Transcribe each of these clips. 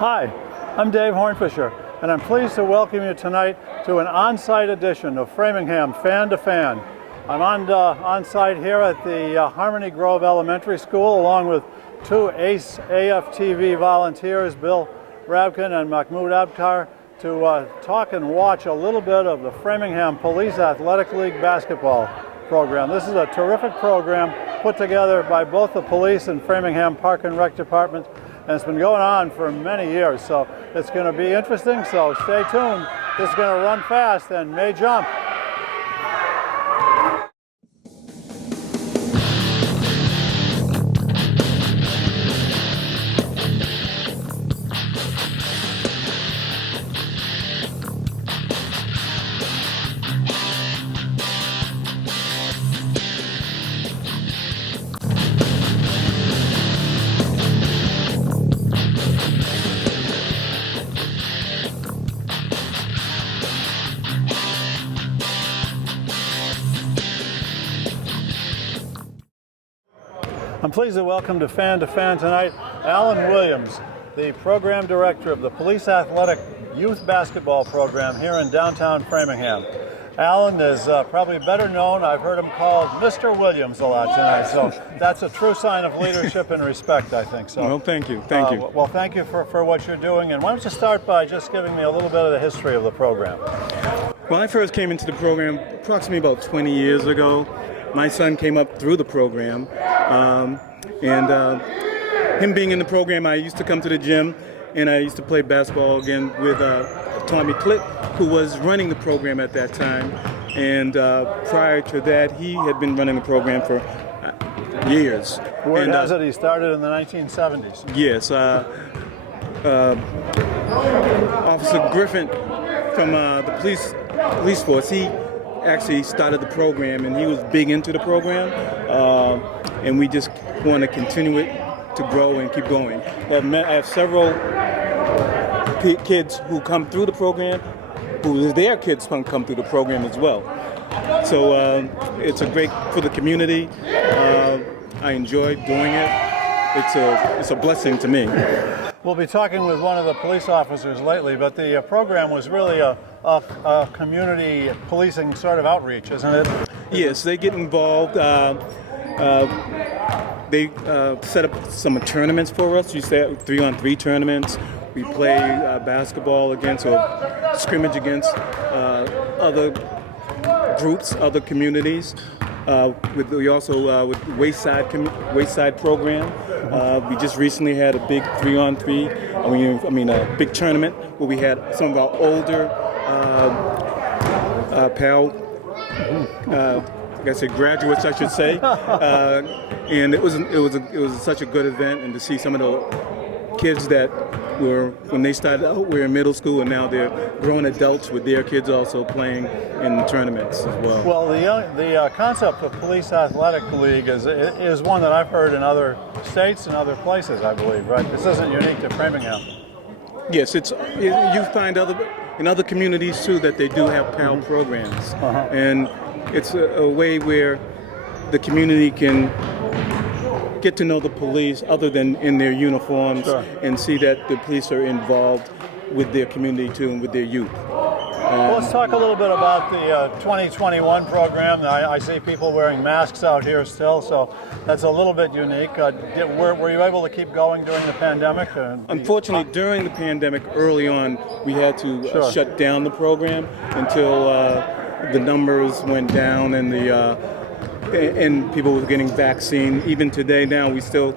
Hi, I'm Dave Hornfischer, and I'm pleased to welcome you tonight to an on-site edition of Framingham Fan2Fan. I'm on-site here at the Harmony Grove Elementary School, along with two ACE AFTV volunteers, Bill Rabkin and Mahmoud Abkar, to talk and watch a little bit of the Framingham Police Athletic League basketball program. This is a terrific program put together by both the police and Framingham Park and Rec Department, and it's been going on for many years, so it's going to be interesting, so stay tuned. This is going to run fast and may jump. I'm pleased to welcome to Fan2Fan tonight Alan Williams, the program director of the Police Athletic Youth Basketball Program here in downtown Framingham. Alan is probably better known, I've heard him called Mr. Williams a lot tonight, so that's a true sign of leadership and respect, I think. So, well, thank you. Thank you. Well, thank you for what you're doing, and why don't you start by just giving me a little bit of the history of the program. When I first came into the program approximately about 20 years ago, my son came up through the program, and him being in the program, I used to come to the gym and I used to play basketball again with Tommy Clitt, who was running the program at that time. And prior to that, he had been running the program for years. Word has it he started in the 1970s. Yes. Officer Griffin from the police force, he actually started the program, and he was big into the program, and we just want to continue it to grow and keep going. I have several kids who come through the program, who their kids come through the program as well. So it's a great for the community. I enjoy doing it. It's a blessing to me. We'll be talking with one of the police officers lately, but the program was really a community policing sort of outreach, isn't it? Yes, they get involved. They set up some tournaments for us. We set up 3-on-3 tournaments. We play basketball against or scrimmage against other groups, other communities. We also with Wayside program. We just recently had a big 3-on-3. A big tournament where we had some of our older graduates, I should say, and it was such a good event, and to see some of the kids that were, when they started out, were in middle school, and now they're grown adults with their kids also playing in tournaments as well. Well, the concept of Police Athletic League is one that I've heard in other states and other places, I believe, right? This isn't unique to Framingham. Yes, you find in other communities too that they do have PAL programs, and it's a way where the community can get to know the police other than in their uniforms, sure, and see that the police are involved with their community too and with their youth. Well, let's talk a little bit about the 2021 program. I see people wearing masks out here still, so that's a little bit unique. Were you able to keep going during the pandemic? Unfortunately, during the pandemic, early on, we had to shut down the program until the numbers went down and and people were getting vaccine. Even today now, we still,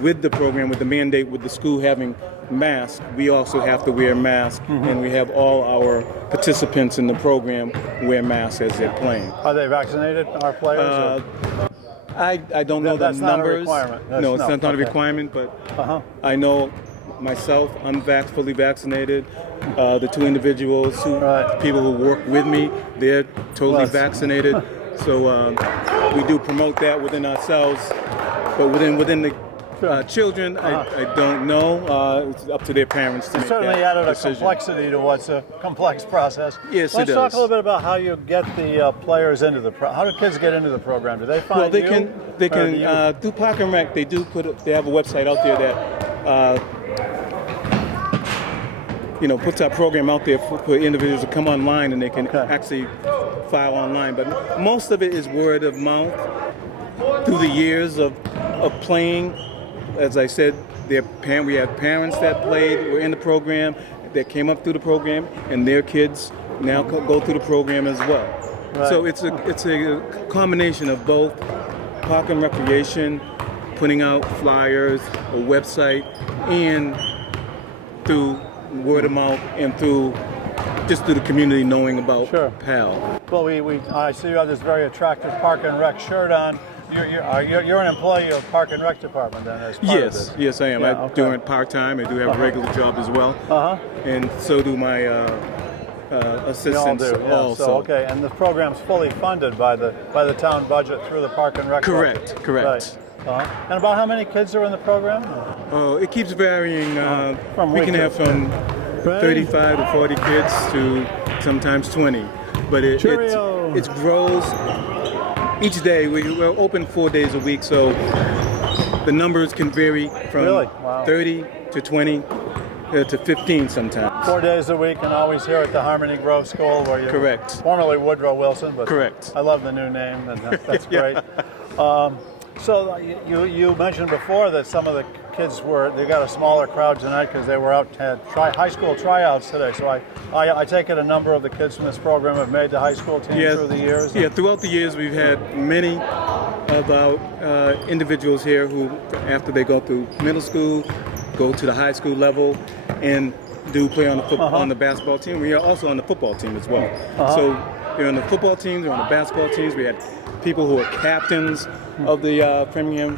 with the program, with the mandate, with the school having masks, we also have to wear masks, and we have all our participants in the program wear masks as they're playing. Are they vaccinated, our players? I don't know the numbers. Not a requirement. No, it's not a requirement, but I know myself, I'm fully vaccinated. The two individuals, people who work with me, they're totally vaccinated. So we do promote that within ourselves, but within the children, I don't know. It's up to their parents to make that decision. Certainly added a complexity to what's a complex process. Yes, Let's talk a little bit about how you get the players into the program. How do kids get into the program? Do they find they can through Park and Rec. They have a website out there that puts our program out there for individuals to come online and they can actually file online. But most of it is word of mouth through the years of playing. As I said, we have parents that were in the program, that came up through the program, and their kids now go through the program as well. Right. So it's a combination of both park and recreation, putting out flyers, a website, and through word of mouth and through the community knowing about PAL. Well, I see you have this very attractive Park and Rec shirt on. You're an employee of Park and Rec Department then, as part of this? Yes, I am. I do it part-time. I do have a regular job as well. And so do my assistants also. So, okay, and the program's fully funded by the town budget through the Park and Rec budget. Correct. Right. And about how many kids are in the program? It keeps varying. We can have from 35 to 40 kids to sometimes 20. But it grows each day. We're open 4 days a week, so the numbers can vary from 30 to 20 to 15 sometimes. 4 days a week, and always here at the Harmony Grove School, where you're formerly Woodrow Wilson, but I love the new name, and that's great. So you mentioned before that some of the kids they got a smaller crowd tonight because they were had high school tryouts today. So I take it a number of the kids from this program have made the high school team through the years? Yeah, throughout the years we've had many of our individuals here who, after they go through middle school, go to the high school level and do play on the basketball team. We are also on the football team as well. So they're on the football teams, they're on the basketball teams. We had people who are captains of the Framingham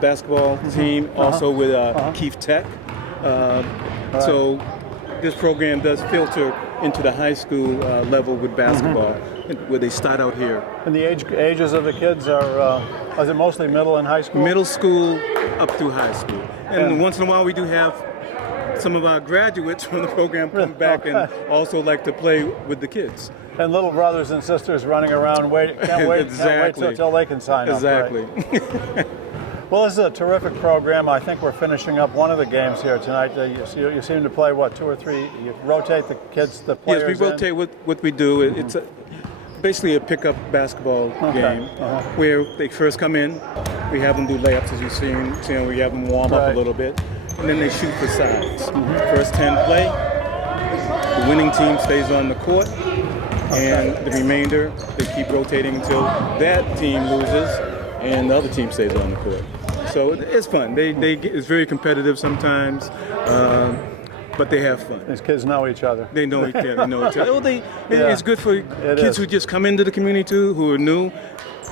basketball team, also with Keith Tech. So this program does filter into the high school level with basketball, where they start out here. And the ages of the kids is it mostly middle and high school? Middle school up through high school. And once in a while we do have some of our graduates from the program come back and also like to play with the kids. And little brothers and sisters running around, can't wait till they can sign up. Exactly. Right? Well, this is a terrific program. I think we're finishing up one of the games here tonight. You seem to play, 2 or 3? You rotate the kids, the players. Yes, we rotate what we do. It's basically a pickup basketball game where they first come in. We have them do layups, as you've seen. We have them warm up a little bit. And then they shoot for sides. First 10 play. The winning team stays on the court. And the remainder, they keep rotating until that team loses and the other team stays on the court. So it's fun. It's very competitive sometimes, but they have fun. These kids know each other. They know each other. It's good for kids who just come into the community too, who are new.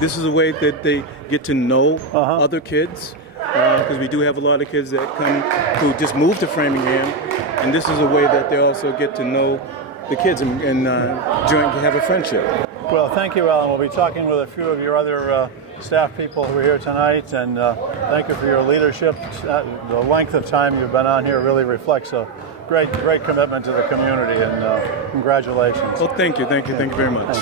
This is a way that they get to know other kids, because we do have a lot of kids that come who just moved to Framingham, and this is a way that they also get to know the kids and have a friendship. Well, thank you, Alan. We'll be talking with a few of your other staff people who are here tonight, and thank you for your leadership. The length of time you've been on here really reflects a great commitment to the community, and congratulations. Well, thank you very much.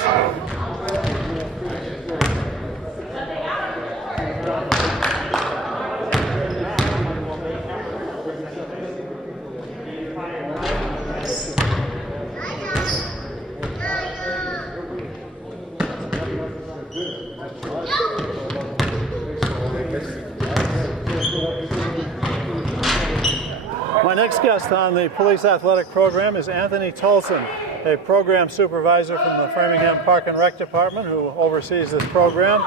My next guest on the police athletic program is Anthonylson, a program supervisor from the Framingham Park and Rec Department who oversees this program.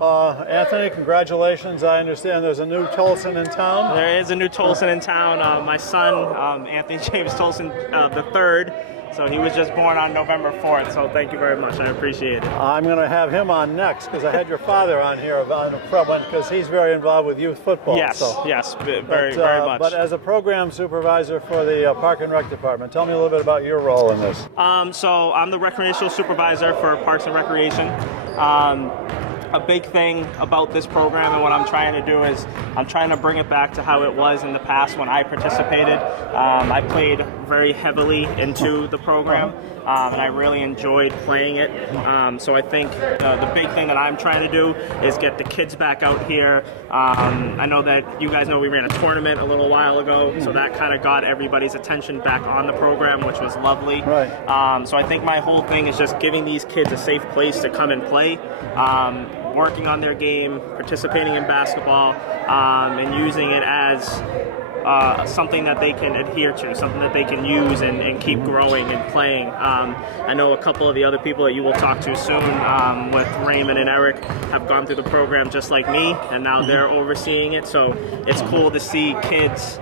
Anthony, congratulations. I understand there's a new Tolson in town. There is a new Tolson in town. My son, Anthony James Tolson III, so he was just born on November 4th, so thank you very much. I appreciate it. I'm going to have him on next because I had your father on here because he's very involved with youth football. Yes, very much. But as a program supervisor for the Park and Rec Department, tell me a little bit about your role in this. So I'm the recreational supervisor for Parks and Recreation. a big thing about this program and what I'm trying to do is I'm trying to bring it back to how it was in the past when I participated. I played very heavily into the program, and I really enjoyed playing it. So I think the big thing that I'm trying to do is get the kids back out here. I know that you guys know we ran a tournament a little while ago, so that kind of got everybody's attention back on the program, which was lovely. Right. So I think my whole thing is just giving these kids a safe place to come and play. Working on their game, participating in basketball, and using it as something that they can adhere to, something that they can use and keep growing and playing. I know a couple of the other people that you will talk to soon with Raymond and Eric have gone through the program just like me, and now they're overseeing it. So it's cool to see kids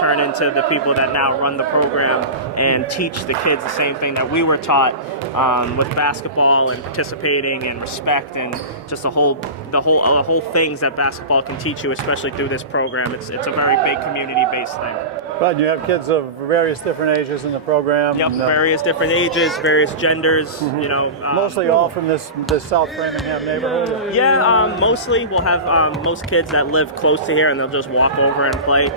turn into the people that now run the program and teach the kids the same thing that we were taught with basketball and participating and respect and just the whole things that basketball can teach you, especially through this program. It's a very big community-based thing. But you have kids of various different ages in the program. Yep, and, various different ages, various genders. You know, mostly all from this South Framingham neighborhood. Yeah, mostly we'll have most kids that live close to here, and they'll just walk over and play.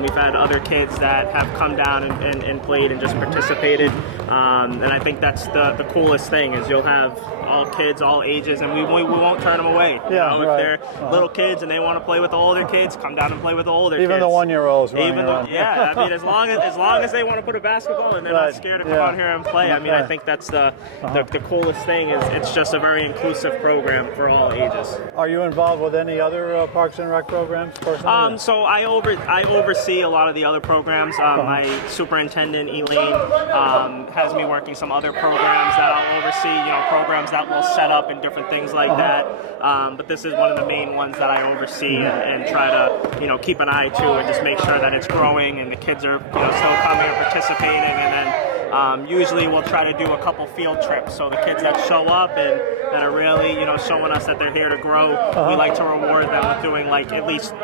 We've had other kids that have come down and played and just participated. And I think that's the coolest thing is you'll have all kids, all ages, and we won't turn them away. Yeah, you know, right. If they're little kids and they want to play with the older kids, come down and play with the older kids. Even the 1-year-olds running Even around. yeah, I mean, as long as they want to put a basketball and they're Right, not scared to come yeah. out here and play. I mean, I think that's the coolest thing is it's just a very inclusive program for all ages. Are you involved with any other Parks and Rec programs personally? So I oversee a lot of the other programs. My superintendent Elaine has me working some other programs that I'll oversee. You know, programs that we'll set up and different things like that. But this is one of the main ones that I oversee and try to keep an eye to and just make sure that it's growing and the kids are still coming and participating. And then usually we'll try to do a couple field trips. So the kids that show up and that are really showing us that they're here to grow, we like to reward them with doing like at least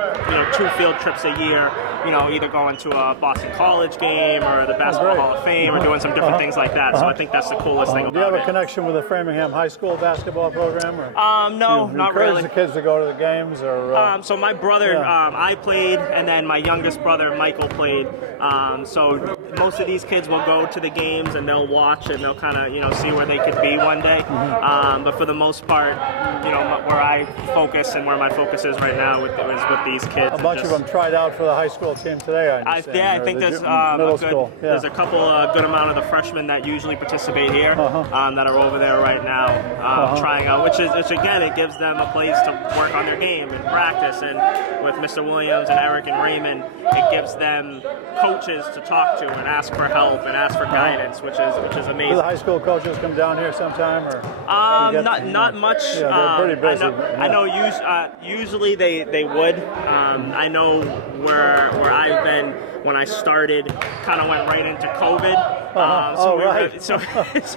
2 field trips a year. Either going to a Boston College game or the Basketball Hall of Fame or doing some different things like that. So I think that's the coolest thing about it. Do you have a connection with the Framingham High School basketball program? Or no, do you not really. encourage the kids to go to the games? Or So my brother, I played, and then my youngest brother, Michael, played. So most of these kids will go to the games and they'll watch and they'll kind of see where they could be one day. But for the most part, where I focus and where my focus is right now is with these kids. a bunch of them tried out for the high school team today, I understand. I think there's middle school. Yeah. There's a couple good amount of the freshmen that usually participate here that are over there right now trying out, which again, it gives them a place to work on their game and practice. And with Mr. Williams and Eric and Raymond, it gives them coaches to talk to and ask for help and ask for guidance, which is amazing. Do the high school coaches come down here sometime, or not much. Yeah, they're pretty busy. I know usually they would. I know where I've been when I started, kind of went right into COVID. So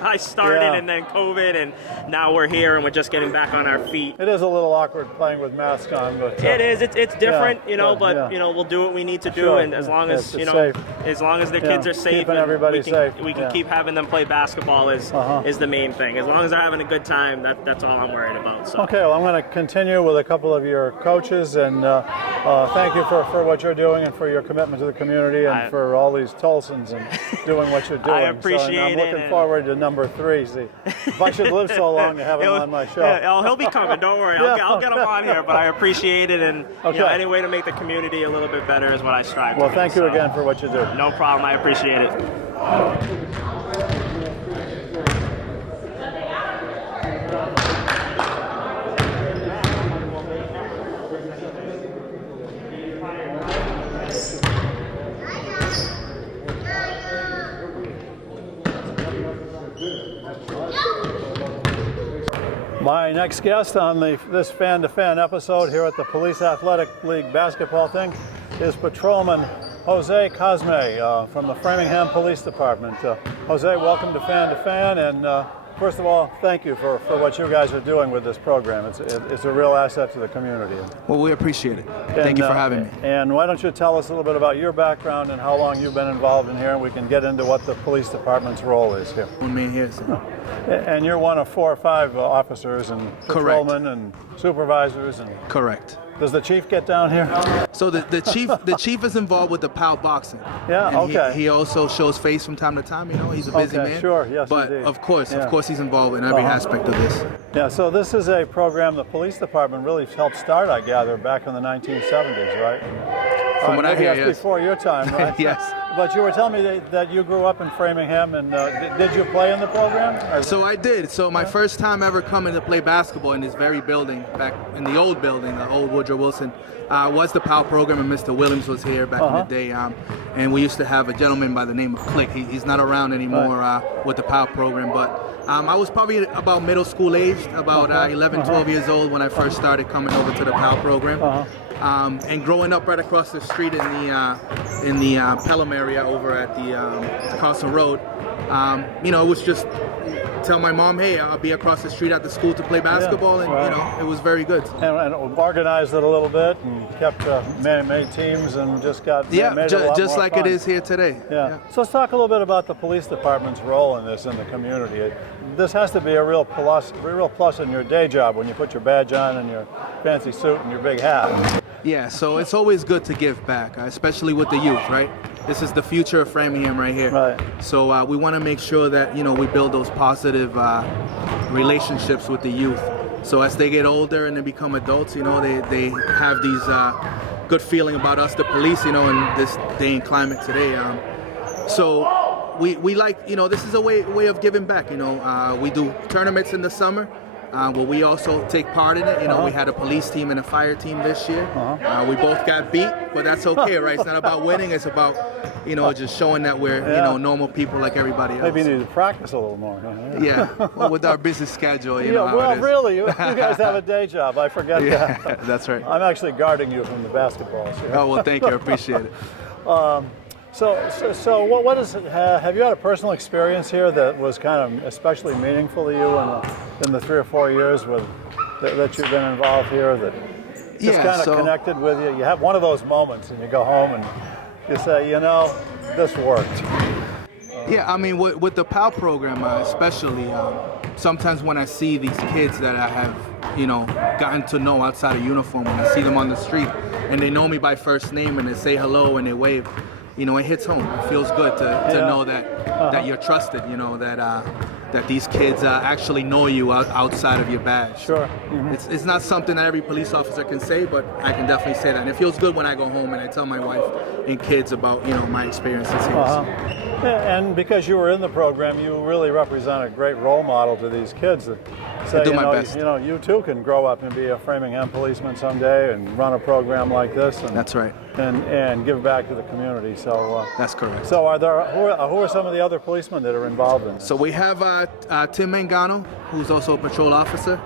I started and then COVID, and now we're here and we're just getting back on our feet. It is a little awkward playing with masks on, but it is. It's different, but yeah. We'll do what we need to do, Sure. and as long as It's safe. as long as the kids are safe, Keeping and everybody safe. we can keep having them play basketball is the main thing. As long as they're having a good time, that's all I'm worried about. So. Okay, well, I'm going to continue with a couple of your coaches, and thank you for what you're doing and for your commitment to the community and for all these Tolsons and doing what you're doing. I appreciate I'm it. looking forward to number 3. See, if I should live so long to have him on my show. Yeah, he'll be coming. Don't worry. I'll get him on here. But I appreciate it, and any way to make the community a little bit better is what I strive to do. Well, thank you again for what you do. No problem. I appreciate it. My next guest on this Fan2Fan episode here at the Police Athletic League basketball thing is Patrolman Jose Cosme from the Framingham Police Department. Jose, welcome to Fan2Fan, and first of all, thank you for what you guys are doing with this program. It's a real asset to the community. Well, we appreciate it. Thank you for having me. And why don't you tell us a little bit about your background and how long you've been involved in here, and we can get into what the police department's role is here. One man here. So. And you're one of 4 or 5 officers and patrolmen and supervisors. And Correct. Does the chief get down here? So the chief is involved with the PAL boxing. Yeah, and okay. He also shows face from time to time. You know, he's a busy man. Sure, yes, But indeed. of course, he's involved in every aspect of this. Yeah, so this is a program the police department really helped start, I gather, back in the 1970s, right? From what I hear, yes. Before your time, right? Yes. But you were telling me that you grew up in Framingham, and did you play in the program? So I did. So my first time ever coming to play basketball in this very building, back in the old building, the old Woodrow Wilson, was the PAL program, and Mr. Williams was here back in the day. And we used to have a gentleman by the name of Click. He's not around anymore with the PAL program, but I was probably about middle school aged, about 11, 12 years old when I first started coming over to the PAL program. And growing up right across the street in the Pelham area over at the Carlson Road, it was just tell my mom, hey, I'll be across the street at the school to play basketball, and it was very good. And organized it a little bit and kept made teams and just got made it a lot just more like fun. it is here today. Yeah. So let's talk a little bit about the police department's role in this in the community. This has to be a real plus in your day job when you put your badge on and your fancy suit and your big hat. Yeah, so it's always good to give back, especially with the youth, right? This is the future of Framingham right here. Right. So we want to make sure that, we build those positive relationships with the youth. So as they get older and they become adults, they have these good feeling about us, the police, in this day and climate today. So we like, this is a way of giving back. We do tournaments in the summer. Well, we also take part in it. We had a police team and a fire team this year. We both got beat, but that's okay, right? It's not about winning. It's about, just showing that we're, normal people like everybody else. Maybe you need to practice a little more. Yeah, well, with our busy schedule, well, really, you guys have a day job. I forget that. That's right. I'm actually guarding you from the basketballs. Oh, well, thank you. I appreciate it. So what is? Have you had a personal experience here that was kind of especially meaningful to you in the 3 or 4 years that you've been involved here? That just kind of connected with you. You have one of those moments, and you go home and you say, this worked. Yeah, I mean, with the PAL program, especially, sometimes when I see these kids that I have, gotten to know outside of uniform, when I see them on the street and they know me by first name and they say hello and they wave, it hits home. It feels good to know that you're trusted, that these kids actually know you outside of your badge. Sure. It's not something that every police officer can say, but I can definitely say that. And it feels good when I go home and I tell my wife and kids about, my experiences here. And because you were in the program, you really represent a great role model to these kids that say, I do my best. You too can grow up and be a Framingham policeman someday and run a program like this. And, that's right. And give back to the community. So that's correct. So who are some of the other policemen that are involved in this? So we have Tim Mangano, who's also a patrol officer.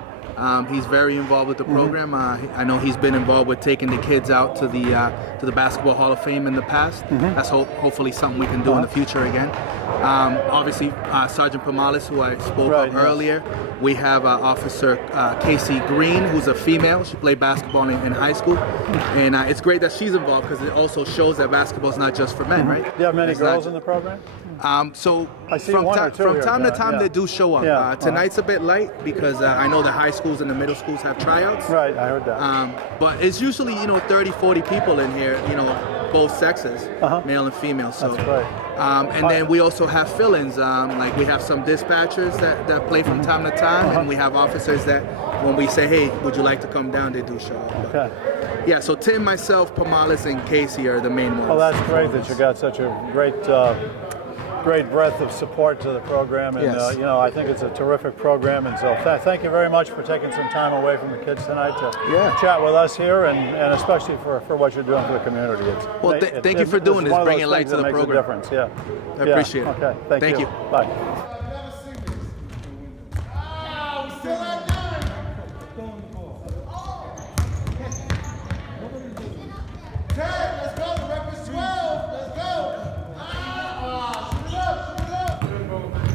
He's very involved with the program. I know he's been involved with taking the kids out to the Basketball Hall of Fame in the past. That's hopefully something we can do in the future again. Obviously, Sergeant Pamalis, who I spoke of earlier. We have Officer Casey Green, who's a female. She played basketball in high school. And it's great that she's involved because it also shows that basketball is not just for men, right? Do you have many girls in the program? So I see from from time to time, they do show up. Yeah. Tonight's a bit light because I know the high schools and the middle schools have tryouts. Right, I heard that. But it's usually 30, 40 people in here, both sexes, male and female. So, that's great. And then we also have fill-ins. Like we have some dispatchers that play from time to time, and we have officers that when we say, hey, would you like to come down, they do show up. Okay. Yeah, so Tim, myself, Pamalis, and Casey are the main ones. Well, that's great that you got such a great breadth of support to the program, and yes. I think it's a terrific program, and so thank you very much for taking some time away from the kids tonight to chat with us here, and especially for what you're doing for the community. Thank you for doing this, bringing light to the program. Makes a difference. I appreciate it. Okay, thank you. Bye.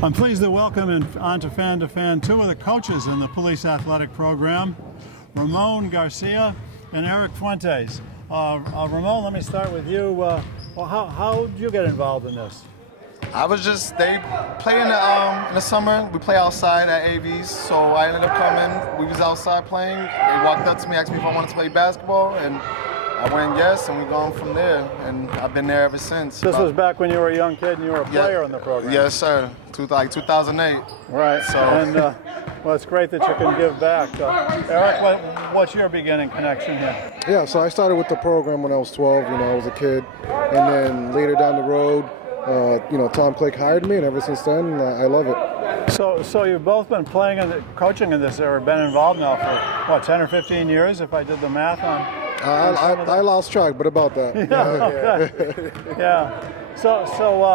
I'm pleased to welcome onto Fan2Fan two of the coaches in the police athletic program, Ramon Garcia and Eric Fuentes. Ramon, let me start with you. Well, how did you get involved in this? They play in the summer. We play outside at AVs, so I ended up coming. We was outside playing. They walked up to me, asked me if I wanted to play basketball, and I went yes, and we gone from there. And I've been there ever since. This was back when you were a young kid and you were a player in the program. Yes, sir. Like 2008. Right. So. And well, it's great that you can give back. Eric, what's your beginning connection here? Yeah, so I started with the program when I was 12. I was a kid, and then later down the road, Tom Click hired me, and ever since then, I love it. So you've both been playing and coaching in this, or been involved now for what, 10 or 15 years, if I did the math on? I lost track, but about that. Okay. Yeah. So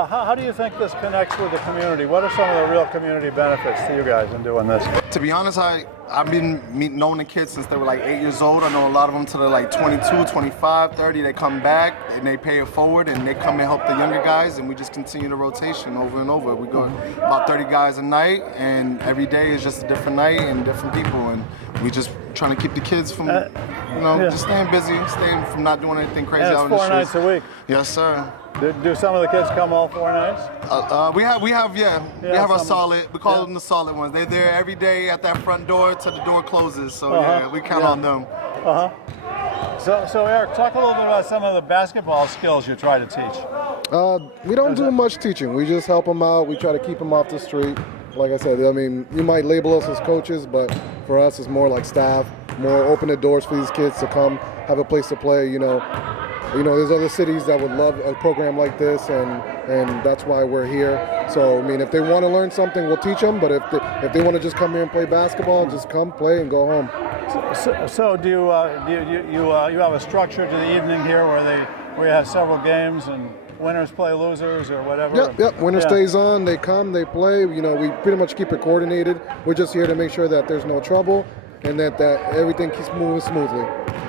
how do you think this connects with the community? What are some of the real community benefits to you guys in doing this? To be honest, I've been knowing the kids since they were like 8 years old. I know a lot of them till they're like 22, 25, 30. They come back and they pay it forward and they come and help the younger guys, and we just continue the rotation over and over. We go about 30 guys a night, and every day is just a different night and different people, and we just trying to keep the kids from, just staying busy, staying from not doing anything crazy and out in the streets. 4 nights a week. Yes, sir. Do some of the kids come all 4 nights? We have our solid. We call them the solid ones. They're there every day at that front door till the door closes. So we count on them. So Eric, talk a little bit about some of the basketball skills you try to teach. We don't do much teaching. We just help them out. We try to keep them off the street. Like I said, you might label us as coaches, but for us, it's more like staff. More open the doors for these kids to come have a place to play. There's other cities that would love a program like this, and that's why we're here. So, if they want to learn something, we'll teach them. But if they want to just come here and play basketball, just come play and go home. So do you have a structure to the evening here where you have several games and winners play losers or whatever? Yep. Winner stays on. They come, they play. We pretty much keep it coordinated. We're just here to make sure that there's no trouble and that everything keeps moving smoothly.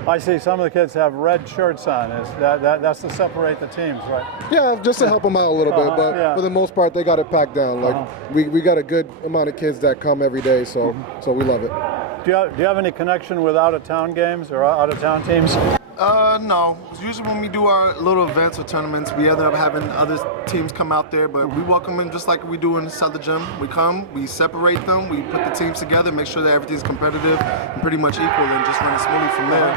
I see some of the kids have red shirts on. That's to separate the teams, right? Yeah, just to help them out a little bit. But for the most part, they got it packed down. We got a good amount of kids that come every day, so we love it. Do you have any connection with out-of-town games or out-of-town teams? No. Usually when we do our little events or tournaments, we end up having other teams come out there, but we welcome them just like we do inside the gym. We come, we separate them, we put the teams together, make sure that everything's competitive and pretty much equal, and just run it smoothly from there.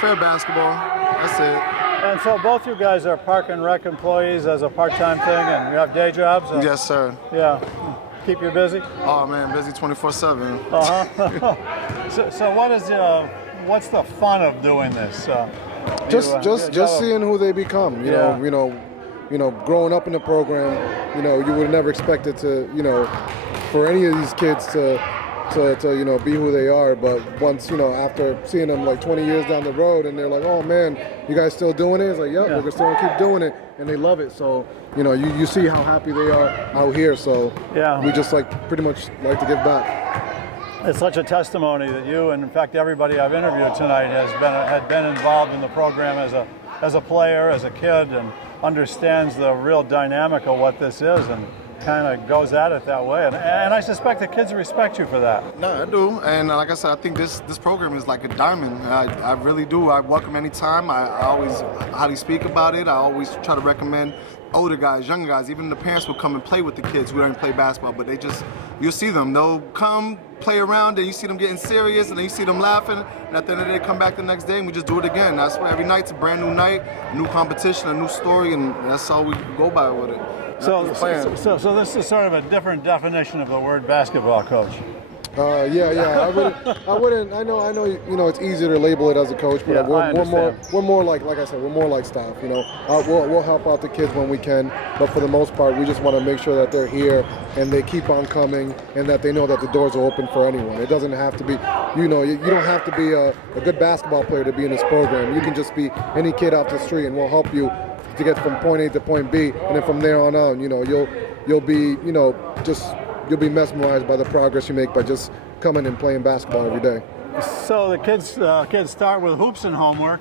Fair basketball, that's it. And so both you guys are Park and Rec employees as a part-time thing, and you have day jobs? Yes, sir. Yeah. Keep you busy? Oh man, busy 24/7. So what's the fun of doing this? Just seeing who they become. Growing up in the program, you would never expect it to, for any of these kids to be who they are. But once, after seeing them like 20 years down the road, and they're like, oh man, you guys still doing it? It's like, yeah, we're still gonna keep doing it, and they love it. So, you see how happy they are out here. So we just pretty much like to give back. It's such a testimony that you, and in fact everybody I've interviewed tonight, had been involved in the program as a player, as a kid, and understands the real dynamic of what this is, and kind of goes at it that way. And I suspect the kids respect you for that. No, I do. And like I said, I think this program is like a diamond. I really do. I welcome any time. I always highly speak about it. I always try to recommend older guys, younger guys, even the parents will come and play with the kids who don't play basketball, but you'll see them. They'll come, play around, and you see them getting serious, and then you see them laughing, and at the end of the day, come back the next day, and we just do it again. That's why every night's a brand new night, a new competition, a new story, and that's all we go by with it. So this is sort of a different definition of the word basketball coach. I wouldn't. I know. It's easier to label it as a coach, but we're more like I said, we're more like staff. We'll help out the kids when we can, but for the most part, we just want to make sure that they're here and they keep on coming, and that they know that the doors are open for anyone. It doesn't have to be, you don't have to be a good basketball player to be in this program. You can just be any kid out the street, and we'll help you to get from point A to point B, and then from there on out, you'll be, you'll be mesmerized by the progress you make by just coming and playing basketball every day. So the kids start with hoops and homework,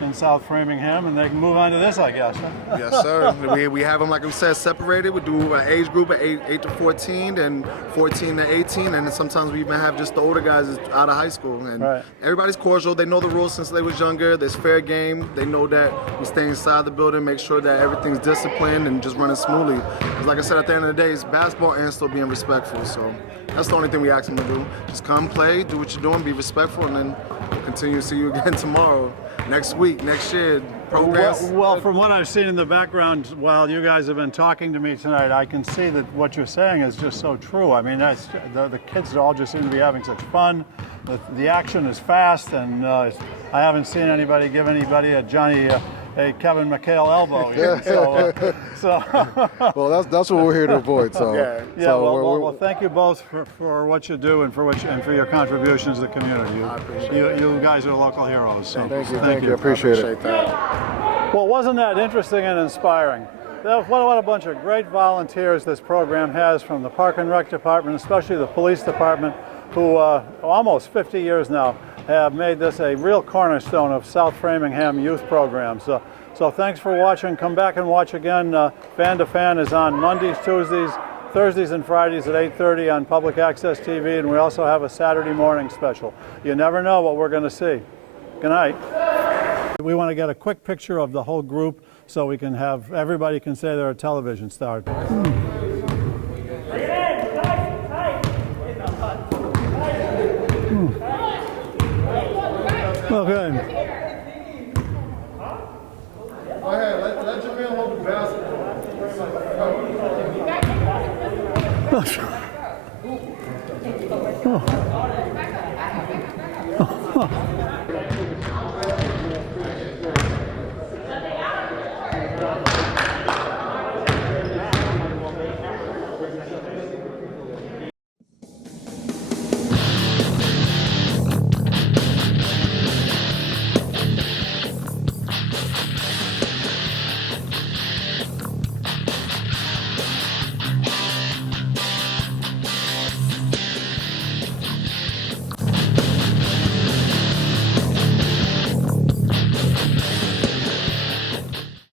in South Framingham, and they can move on to this, I guess. Huh? Yes, sir. we have them, like we said, separated. We do an age group of 8 to 14, and 14 to 18, and then sometimes we even have just the older guys out of high school. And everybody's cordial. They know the rules since they was younger. There's fair game. They know that we stay inside the building, make sure that everything's disciplined and just running smoothly. Because like I said, at the end of the day, it's basketball and still being respectful. So that's the only thing we ask them to do. Just come play, do what you're doing, be respectful, and then we'll continue to see you again tomorrow, next week, next year. Progress. Well, from what I've seen in the background while you guys have been talking to me tonight, I can see that what you're saying is just so true. I mean, that's, the kids all just seem to be having such fun. The action is fast, and I haven't seen anybody give anybody a Kevin McHale elbow here. Well, that's what we're here to avoid. So well, thank you both for what you do and for your contributions to the community. You guys are local heroes. So thank you. I appreciate it. Well, wasn't that interesting and inspiring? What a bunch of great volunteers this program has, from the Park and Rec Department, especially the Police Department, who almost 50 years now have made this a real cornerstone of South Framingham youth programs. So thanks for watching. Come back and watch again. Fan2Fan is on Mondays, Tuesdays, Thursdays, and Fridays at 8:30 on Public Access TV, and we also have a Saturday morning special. You never know what we're going to see. Good night. We want to get a quick picture of the whole group so we can have, everybody can say they're a television star. Okay. Go ahead, let your man hold the basketball.